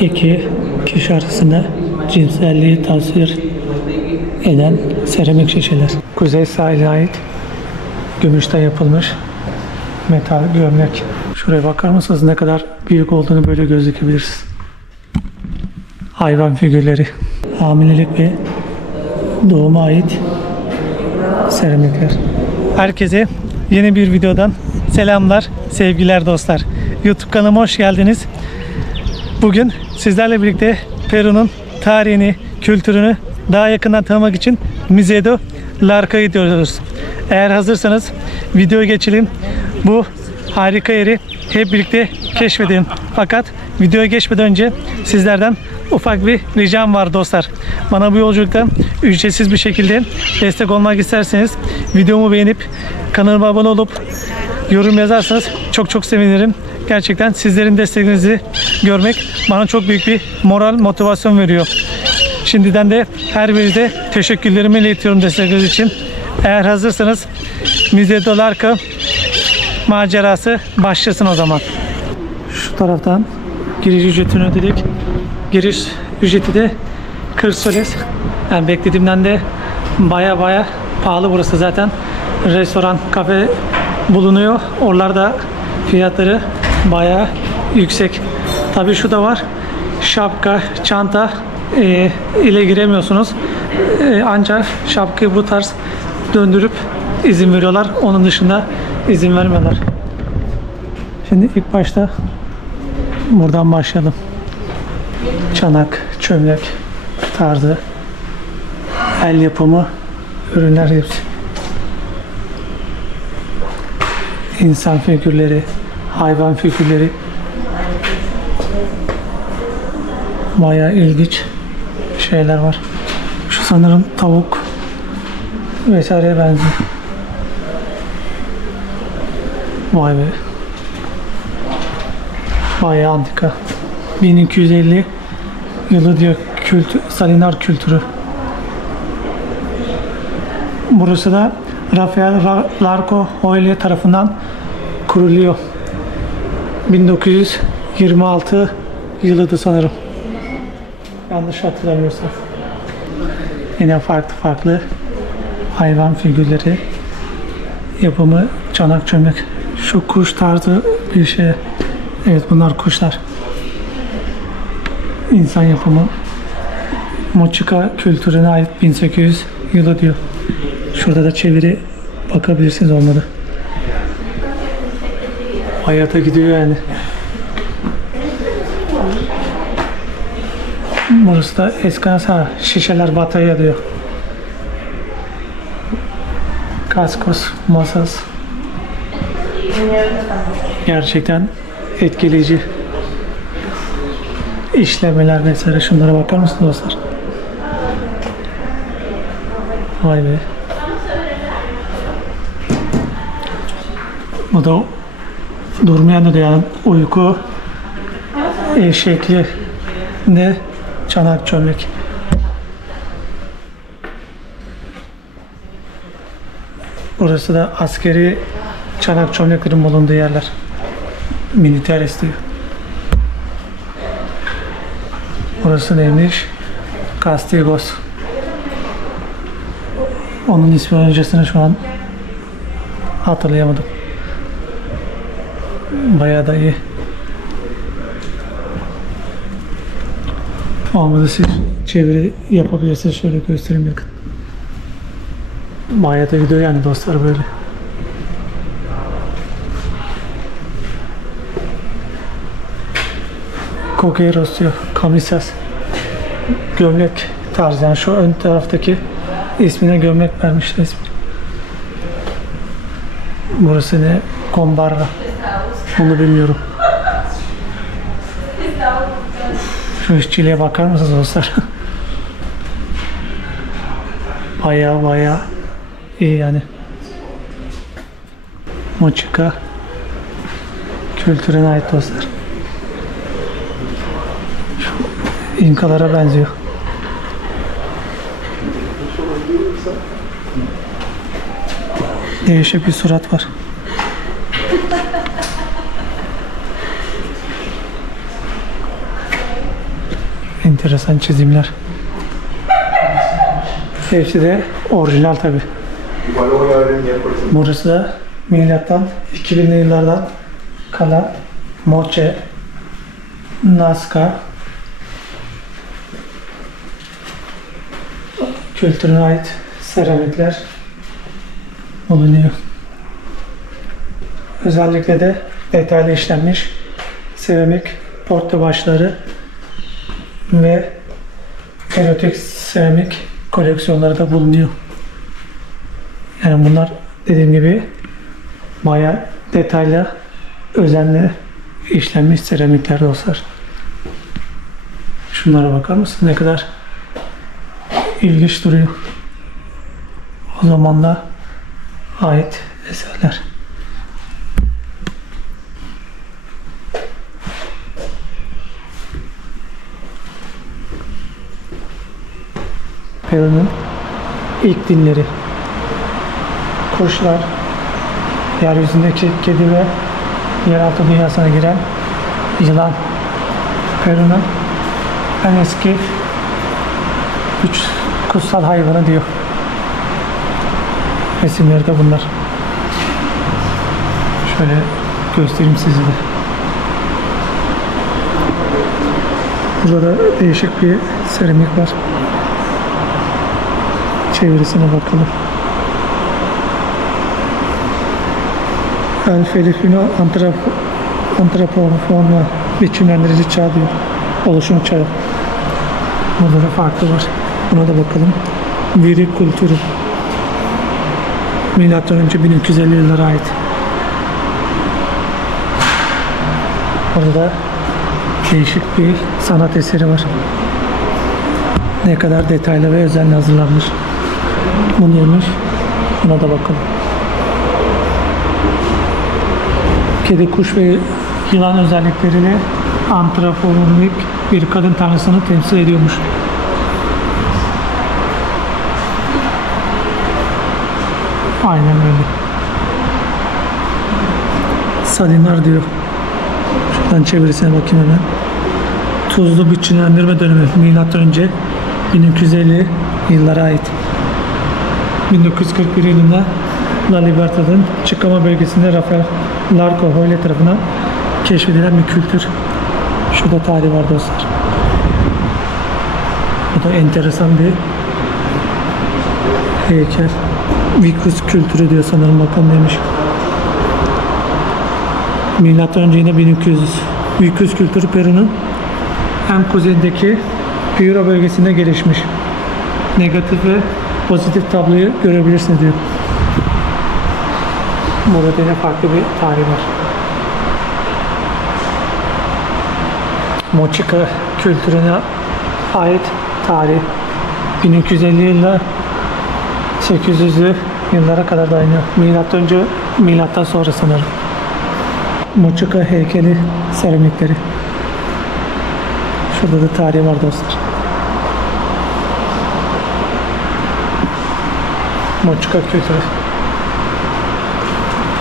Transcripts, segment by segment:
iki kişi arasında cinselliği tasvir eden seramik şişeler. Kuzey sahile ait gümüşten yapılmış metal gömlek. Şuraya bakar mısınız ne kadar büyük olduğunu böyle gözükebilirsiniz. Hayvan figürleri. Hamilelik ve doğuma ait seramikler. Herkese yeni bir videodan selamlar, sevgiler dostlar. YouTube kanalıma hoş geldiniz. Bugün sizlerle birlikte Peru'nun tarihini, kültürünü daha yakından tanımak için Museo de Larca'ya gidiyoruz. Eğer hazırsanız videoya geçelim. Bu harika yeri hep birlikte keşfedelim. Fakat videoya geçmeden önce sizlerden ufak bir ricam var dostlar. Bana bu yolculukta ücretsiz bir şekilde destek olmak isterseniz videomu beğenip kanalıma abone olup yorum yazarsanız çok sevinirim. Gerçekten sizlerin desteklerinizi görmek bana çok büyük bir moral, motivasyon veriyor. Şimdiden de her birinize teşekkürlerimi iletiyorum destekleriniz için. Eğer hazırsanız Museo de Larca macerası başlasın o zaman. Şu taraftan giriş ücretini ödedik. Giriş ücreti de 40 soles. Yani beklediğimden de baya pahalı burası zaten. Restoran, kafe bulunuyor. Oralarda fiyatları baya yüksek. Tabii şu da var. Şapka, çanta ile giremiyorsunuz. Ancak şapkayı bu tarz döndürüp izin veriyorlar. Onun dışında izin vermiyorlar. Şimdi ilk başta buradan başlayalım. Çanak, çömlek tarzı el yapımı ürünler hepsi. İnsan figürleri, hayvan figürleri. Bayağı ilginç şeyler var. Şu sanırım tavuk vesaireye benziyor. Vay be. Bayağı antika. 1250 yılı diyor Salinar kültürü. Burası da Rafael Larco Hoyle tarafından kuruluyor. 1926 yılıdı sanırım. Yanlış hatırlamıyorsam. Yine farklı hayvan figürleri yapımı çanak çömlek. Şu kuş tarzı bir şey. Evet, bunlar kuşlar. İnsan yapımı. Mochica kültürüne ait 1800 yılı diyor. Şurada da çeviri bakabilirsiniz, olmadı. Hayata gidiyor yani. Burası da eskanasa, şişeler bataya diyor. Kaskos, masas. Gerçekten etkileyici işlemeler vesaire. Şunlara bakar mısınız dostlar? Vay be. Bu da durmayan da yani uyku şeklinde çanak çömlek. Burası da askeri çanak çömleklerin bulunduğu yerler. Militer istiyor. Burası neymiş? Castigos. Onun ismi öncesini şu an hatırlayamadım. Bayağı da iyi. Olmadı siz çeviri yapabilirsiniz. Şöyle göstereyim yakın. Bayağı da gidiyor yani dostlar böyle. Coqueiros diyor. Camisas. Gömlek tarzı yani şu ön taraftaki ismine gömlek vermişler ismi. Burası ne? Kombarra. Bunu bilmiyorum. Şu işçiliğe bakar mısınız dostlar? Bayağı iyi yani. Mochica kültürüne ait dostlar. Şu İnkalara benziyor. Değişik bir surat var. Enteresan çizimler. Hepsi de orijinal tabi. Burası da milattan 2000'li yıllardan kalan Moche, Nazca kültürüne ait seramikler bulunuyor. Özellikle de detaylı işlenmiş seramik portre başları ve erotik seramik koleksiyonları da bulunuyor. Yani bunlar dediğim gibi bayağı detaylı, özenle işlenmiş seramikler dostlar. Şunlara bakar mısın? Ne kadar ilginç duruyor. O zamanla ait eserler. Peru'nun ilk dinleri. Kuşlar, yeryüzündeki kedi ve yeraltı dünyasına giren yılan. Peru'nun en eski 3 kutsal hayvanı diyor. Resimleri de bunlar. Şöyle göstereyim size de. Burada da değişik bir seramik var. Çevirisine bakalım. El Felifino Antropoforma biçimlendirici çağ diyor. Oluşum çağı. Burada da farklı var. Buna da bakalım. Virik kültürü. Milattan önce 1250 yıllara ait. Burada da değişik bir sanat eseri var. Ne kadar detaylı ve özenli hazırlanmış. Bu neymiş? Buna da bakalım. Kedi, kuş ve yılan özellikleriyle antropomorfik bir kadın tanrısını temsil ediyormuş. Aynen öyle. Salinar diyor. Şuradan çevirisine bakayım hemen. Tuzlu biçimlendirme dönemi. Milattan önce 1250 yıllara ait. 1941 yılında La Libertad'ın Chicama bölgesinde Rafael Larco Hoyle tarafından keşfedilen bir kültür. Şurada tarih var dostlar. Bu da enteresan bir heykel. Vicus kültürü diyor sanırım, bakalım demiş. Milattan önce yine 1200. Vicus kültürü Peru'nun en kuzeyindeki Piura bölgesinde gelişmiş. Negatif ve pozitif tabloyu görebilirsiniz diyor. Burada yine farklı bir tarih var. Mochica kültürüne ait tarih 1250 yılda 800'lü yıllara kadar dayanıyor. Milattan önce, milattan sonra sanırım. Mochica heykeli seramikleri. Şurada da tarihi var dostlar. Mochica kültürü.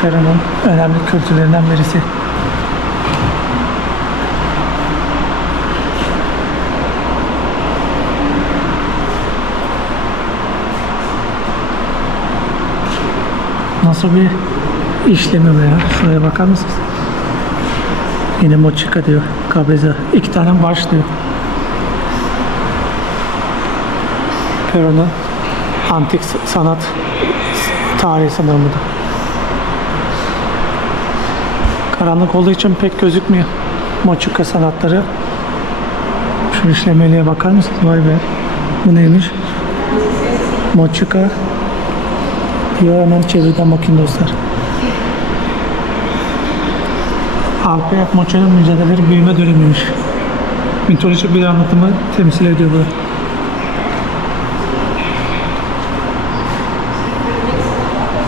Peru'nun önemli kültürlerinden birisi. Nasıl bir işlemi bu ya? Şuraya bakar mısınız? Yine Mochica diyor. Kabeza. 2 tane baş diyor. Peru'nun antik sanat tarihi sanırım bu da. Karanlık olduğu için pek gözükmüyor Mochica sanatları. Şu işlemeliğe bakar mısınız? Vay be. Bu neymiş? Mochica diyor, hemen çevirden bakayım dostlar. Alpay Mochica'nın mücadeleleri büyüme dönemiymiş. Mitolojik bir anlatımı temsil ediyor bu.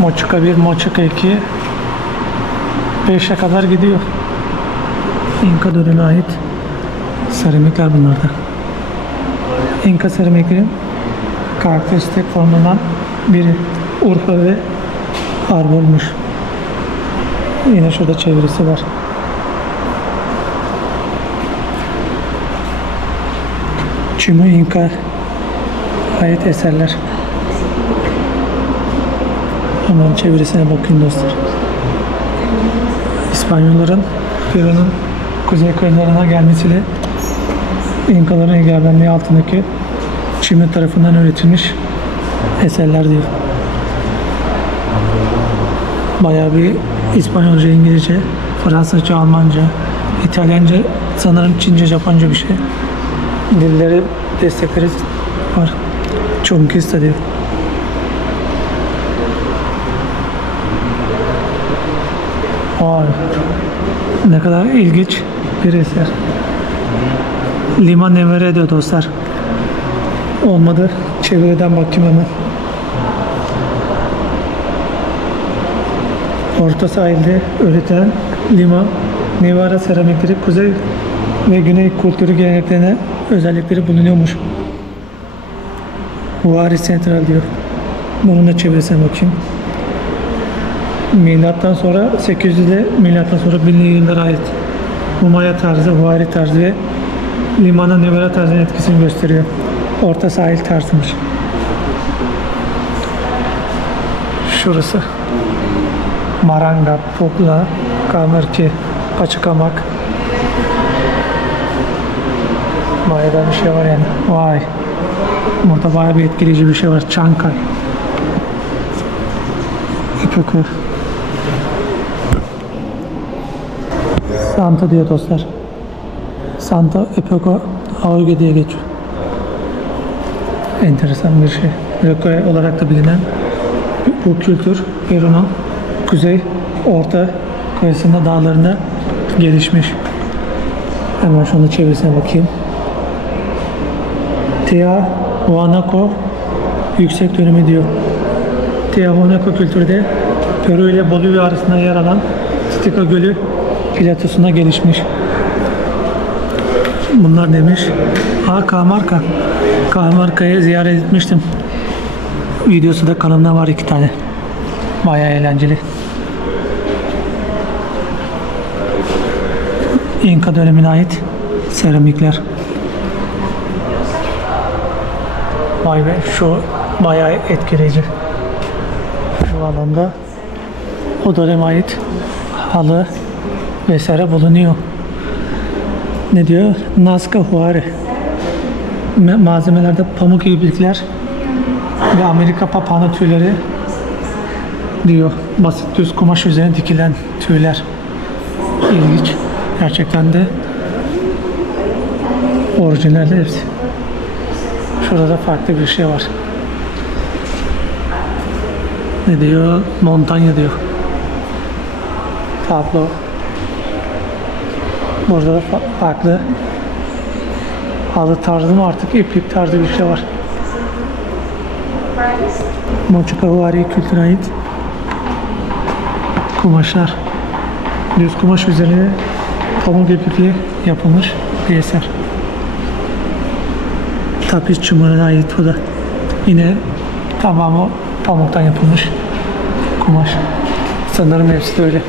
Mochica 1, Mochica 2, 5'e kadar gidiyor. İnka dönemine ait seramikler bunlarda. İnka seramiklerin karakteristik formlarından biri Urfa ve Arbol'muş. Yine şurada çevirisi var. Chimu İnka ait eserler. Hemen çevresine bakın dostlar. İspanyolların Peru'nun kuzey kıyılarına gelmesiyle İnkaların egemenliği altındaki Çinli tarafından üretilmiş eserler diyor. Bayağı bir İspanyolca, İngilizce, Fransızca, Almanca, İtalyanca, sanırım Çince, Japonca bir şey. Dilleri destekleri var. Çonkista diyor. Vay. Ne kadar ilginç bir eser. Lima Nevere diyor dostlar. Olmadı. Çeviriden bakayım hemen. Orta sahilde üretilen Lima Nevara seramikleri kuzey ve güney kültürü geleneklerine özellikleri bulunuyormuş. Huari Central diyor. Bunun da çevirisine bakayım. Milattan sonra 800 ile milattan sonra 1000'li yıllara ait Mumaya tarzı, Huari tarzı ve Limana Nevera tarzının etkisini gösteriyor. Orta sahil tarzımış. Şurası Maranga, Pukla, Kamerki, Paçakamak. Bayağı bir şey var yani. Vay. Burada bayağı bir etkileyici bir şey var. Çankay. İpökü. Santa diyor dostlar. Santa Epoko Auge diye geçiyor. Enteresan bir şey. Rökoy olarak da bilinen bu kültür Peru'nun kuzey, orta kıyısında dağlarında gelişmiş. Hemen şunu çevirisine bakayım. Tiahuanaco yüksek dönemi diyor. Tiahuanaco kültürde Peru ile Bolivya arasında yer alan Titicaca Gölü platosuna gelişmiş. Bunlar demiş. Cajamarca. Cajamarca'yı ziyaret etmiştim. Videosu da kanalımda var 2 tane. Bayağı eğlenceli. İnka dönemine ait seramikler. Vay be, şu bayağı etkileyici. Şu alanda o döneme ait halı vesaire bulunuyor. Ne diyor? Nazca Huari. Malzemelerde pamuk iplikler ve Amerika papağanı tüyleri diyor. Basit düz kumaş üzerine dikilen tüyler. İlginç. Gerçekten de orijinal hepsi. Şurada farklı bir şey var. Ne diyor? Montanya diyor. Tablo. Burada da farklı halı tarzı mı artık iplik tarzı bir şey var. Mochicahuari kültürüne ait kumaşlar. Düz kumaş üzerine pamuk iplikle yapılmış bir eser. Tapis çubuğuna ait bu da. Yine tamamı pamuktan yapılmış kumaş. Sanırım hepsi de öyle.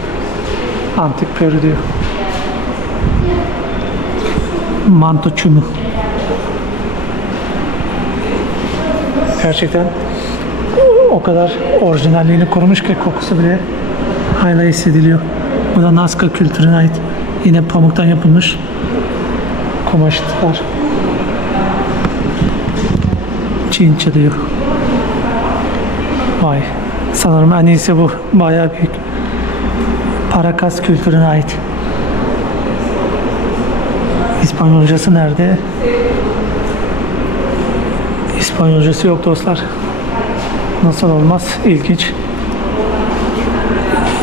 Antik Peru diyor. Manto çumu. Gerçekten o kadar orijinalliğini korumuş ki kokusu bile hala hissediliyor. Bu da Nazca kültürüne ait. Yine pamuktan yapılmış kumaşlar. Çinçe diyor. Vay. Sanırım en iyisi bu. Bayağı büyük. Paracas kültürüne ait. İspanyolcası nerede? İspanyolcası yok dostlar. Nasıl olmaz? İlginç.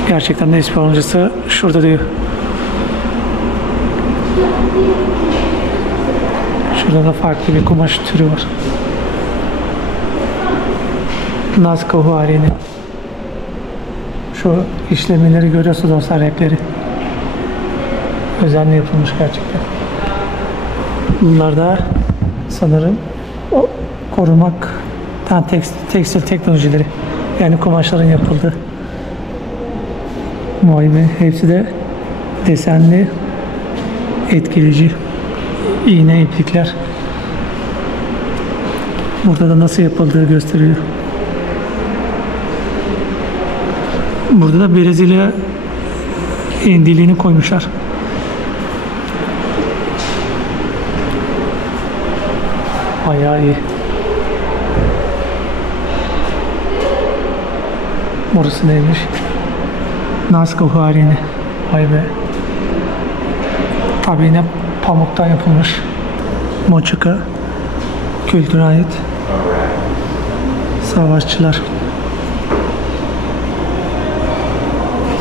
Gerçekten de İspanyolcası şurada diyor. Şurada da farklı bir kumaş türü var. Nazca Huari'nin. Şu işlemeleri görüyorsunuz dostlar, renkleri. Özenle yapılmış gerçekten. Bunlar da sanırım korumak tekstil teknolojileri, yani kumaşların yapıldığı. Vay be, hepsi de desenli, etkileyici iğne iplikler. Burada da nasıl yapıldığı gösteriyor. Burada da Brezilya diliğini koymuşlar. Bayağı iyi. Burası neymiş? Nazca Guarini. Vay be. Tabi yine pamuktan yapılmış. Moçuka kültürüne ait savaşçılar.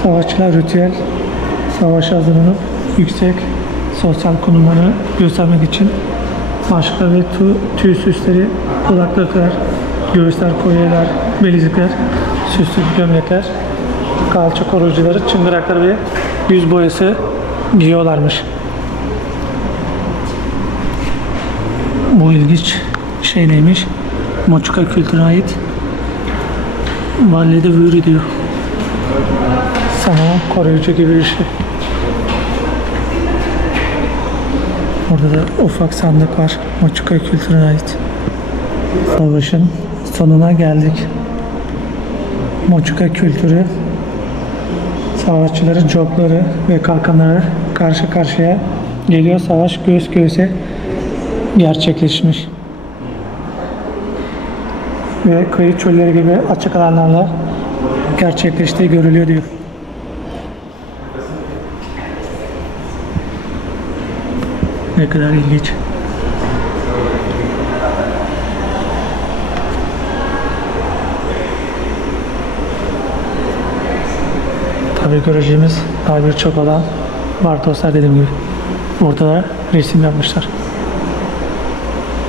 Savaşçılar ritüel savaşa hazırlanıp yüksek sosyal konumları göstermek için başlıklar ve tüy süsleri, kulaklıklar, göğüsler, kolyeler, bilezikler, süslü gömlekler, kalça koruyucuları, çıngıraklar ve yüz boyası giyiyorlarmış. Bu ilginç şey neymiş? Moçuka kültürüne ait Valle de Vuri diyor. Sanırım koruyucu gibi bir şey. Burada da ufak sandık var. Moçuka kültürüne ait. Savaşın sonuna geldik. Moçuka kültürü savaşçıların copları ve kalkanları karşı karşıya geliyor. Savaş göğüs göğüse gerçekleşmiş. Ve kıyı çölleri gibi açık alanlarla gerçekleştiği görülüyor diyor. Ne kadar ilginç. Tabii göreceğimiz daha birçok alan var dostlar, dediğim gibi. Burada da resim yapmışlar.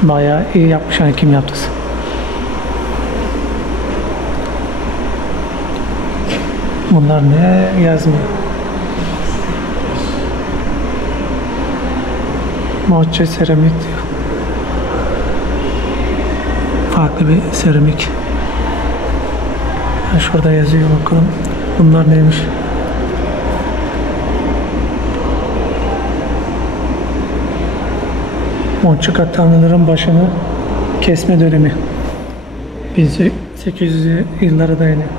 Bayağı iyi yapmış, hani kim yaptıysa. Bunlar ne yazmıyor. Moçe seramik diyor. Farklı bir seramik. Şurada yazıyor, bakalım. Bunlar neymiş? Moçuka tanrıların başını kesme dönemi. 1800'lü yıllara dayanıyor.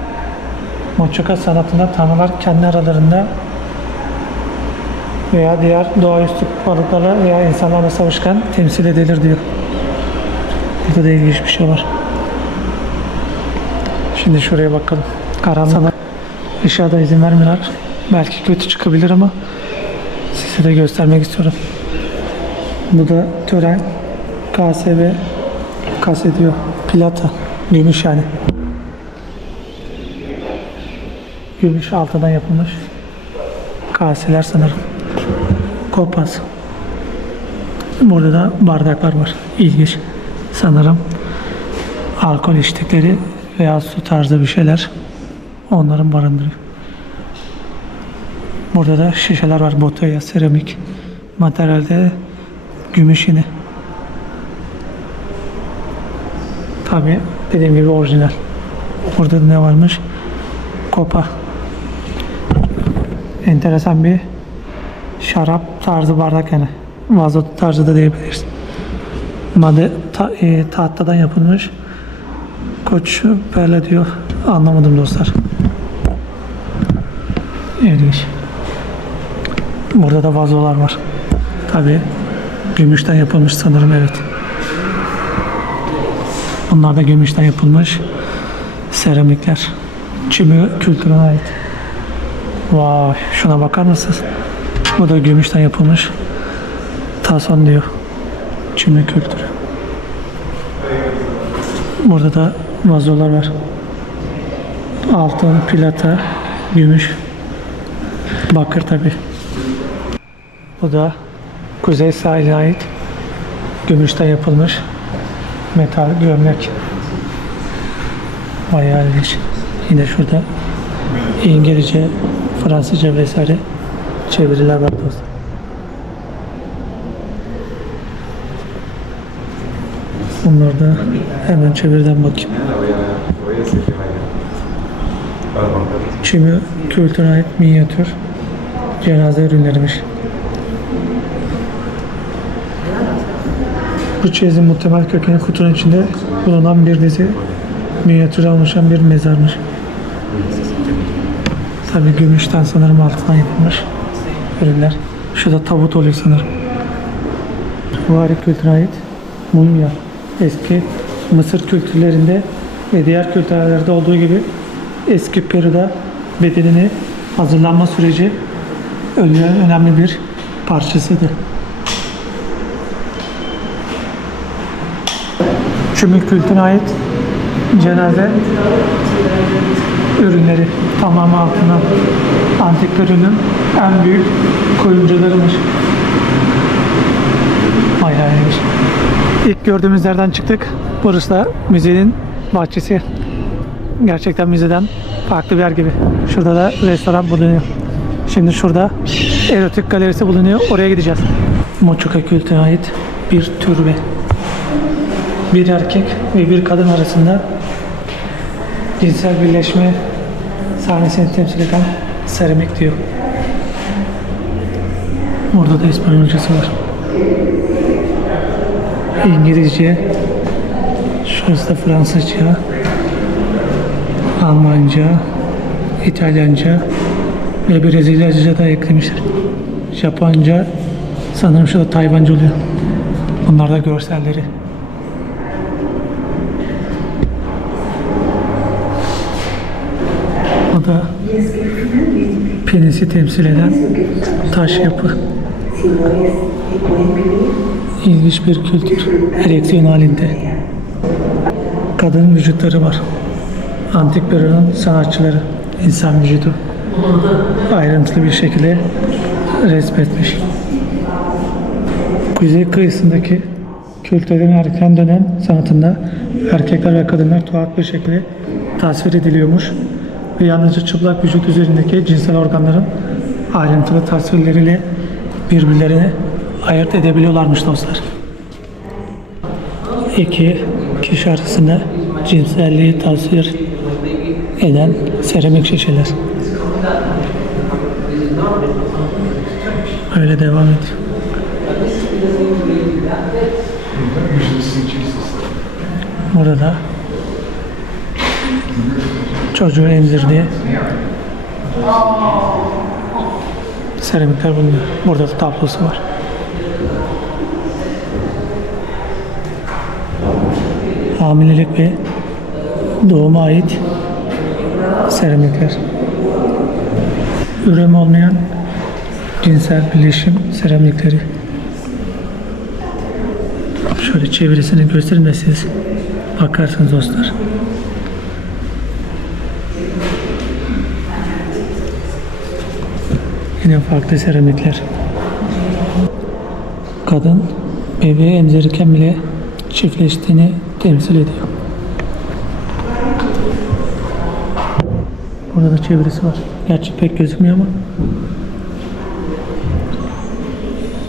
Moçuka sanatında tanrılar kendi aralarında veya diğer doğaüstü varlıklarla veya insanlarla savaşırken temsil edilir diyor. Burada da ilginç bir şey var. Şimdi şuraya bakalım. Karanlık. Işığa izin vermiyorlar. Belki kötü çıkabilir ama size de göstermek istiyorum. Bu da tören KSV kase diyor. Plata. Gümüş yani. Gümüş altıdan yapılmış. Kaseler sanırım. Kopas. Burada da bardaklar var. İlginç. Sanırım alkol içtikleri veya su tarzı bir şeyler onların barındırıyor. Burada da şişeler var. Botaya, seramik. Materyalde gümüş yine. Tabi dediğim gibi orijinal. Burada da ne varmış? Kopa. Enteresan bir şarap tarzı bardak yani. Vazo tarzı da diyebiliriz. Tahtadan yapılmış. Koç perle diyor. Anlamadım dostlar. İlginç. Burada da vazolar var. Tabi gümüşten yapılmış sanırım, evet. Bunlar da gümüşten yapılmış seramikler. Çimü kültürüne ait. Vay, şuna bakar mısınız? Bu da gümüşten yapılmış. Tason diyor. Çimü kültürü. Burada da vazolar var. Altın, plata, gümüş, bakır tabi. Bu da kuzey sahiline ait gümüşten yapılmış metal gömlek. Bayağı ilginç. Yine şurada İngilizce, Fransızca vesaire çeviriler var dostlar. Bunları da hemen çeviriden bakayım. Çimü kültürüne ait minyatür cenaze ürünleriymiş. Bu çeyizin muhtemel kökeni kutunun içinde bulunan bir dizi minyatüre oluşan bir mezarmış. Tabii gümüşten sanırım altından yapılmış ürünler. Şu da tabut oluyor sanırım. Bu harika kültüre ait mumya. Eski Mısır kültürlerinde ve diğer kültürlerde olduğu gibi eski Peru'da bedenini hazırlanma süreci ölülerin önemli bir parçasıydı. Çümük kültürüne ait cenaze ürünleri tamamı altından antik Peru'nun en büyük kuyumcularımış. Bayağı iyiymiş. İlk gördüğümüz yerden çıktık. Burası da müzenin bahçesi. Gerçekten müzeden farklı bir yer gibi. Şurada da restoran bulunuyor. Şimdi şurada erotik galerisi bulunuyor. Oraya gideceğiz. Moçuka kültürüne ait bir türbe. Bir erkek ve bir kadın arasında cinsel birleşme sahnesini temsil eden seramik diyor. Burada da İspanyolcası var. İngilizce, şurası da Fransızca, Almanca, İtalyanca ve Brezilyaca da eklemişler. Japonca, sanırım şu da Tayvanca oluyor. Bunlar da görselleri. Bu da penisi temsil eden taş yapı. İlginç bir kültür. Ereksiyon halinde. Kadın vücutları var. Antik Peru'nun sanatçıları. İnsan vücudu. Ayrıntılı bir şekilde resmetmiş. Kuzey kıyısındaki kültürün erken dönem sanatında erkekler ve kadınlar tuhaf bir şekilde tasvir ediliyormuş ve yalnızca çıplak vücut üzerindeki cinsel organların ayrıntılı tasvirleriyle birbirlerini ayırt edebiliyorlarmış dostlar. İki kişi arasında cinselliği tasvir eden seramik şişeler. Öyle devam ediyor. Burada çocuğu emzirdiği seramikler bulunuyor. Burada da tablosu var. Hamilelik ve doğuma ait seramikler. Üreme olmayan cinsel birleşim seramikleri. Şöyle çevresini göstereyim de siz bakarsınız dostlar. Yine farklı seramikler. Kadın bebeği emzirirken bile çiftleştiğini temsil ediyor. Burada da çevresi var. Gerçi pek gözükmüyor ama.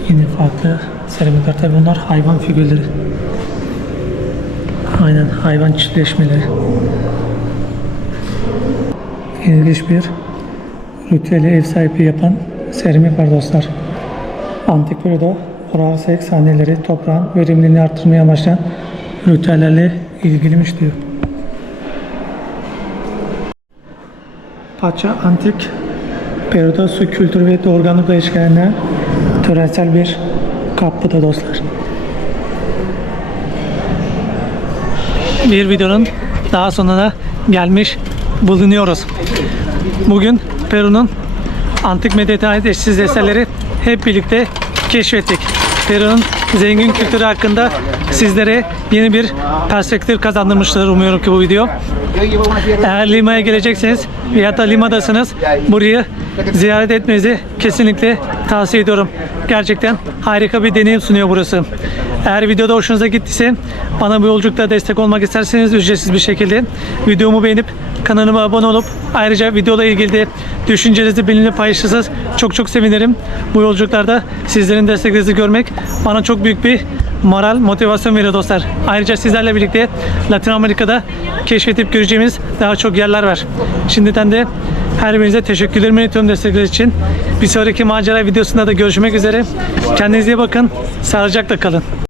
Yine farklı seramikler. Tabi bunlar hayvan figürleri. Aynen hayvan çiftleşmeleri. İlginç bir ritüeli ev sahipliği yapan seramik var dostlar. Antik Peru'da oral seks sahneleri toprağın verimliliğini artırmaya amaçlayan ritüellerle ilgiliymiş diyor. Paça antik Peru'da su kültürü ve doğurganlıkla ilişkilenen törensel bir kapı da dostlar. Bir videonun daha sonuna gelmiş bulunuyoruz. Bugün Peru'nun antik medeniyete ait eşsiz eserleri hep birlikte keşfettik. Peru'nun zengin kültürü hakkında sizlere yeni bir perspektif kazandırmıştır umuyorum ki bu video. Eğer Lima'ya gelecekseniz veya da Lima'dasınız, burayı ziyaret etmenizi kesinlikle tavsiye ediyorum. Gerçekten harika bir deneyim sunuyor burası. Eğer videoda hoşunuza gittiyse bana bu yolculukta destek olmak isterseniz ücretsiz bir şekilde videomu beğenip kanalıma abone olup ayrıca videoyla ilgili de düşüncelerinizi benimle paylaşırsanız çok sevinirim. Bu yolculuklarda sizlerin desteklerinizi görmek bana çok büyük bir moral, motivasyon veriyor dostlar. Ayrıca sizlerle birlikte Latin Amerika'da keşfedip göreceğimiz daha çok yerler var. Şimdiden de her birinize teşekkürlerimi iletiyorum destekler için. Bir sonraki macera videosunda da görüşmek üzere. Kendinize iyi bakın. Sağlıcakla kalın.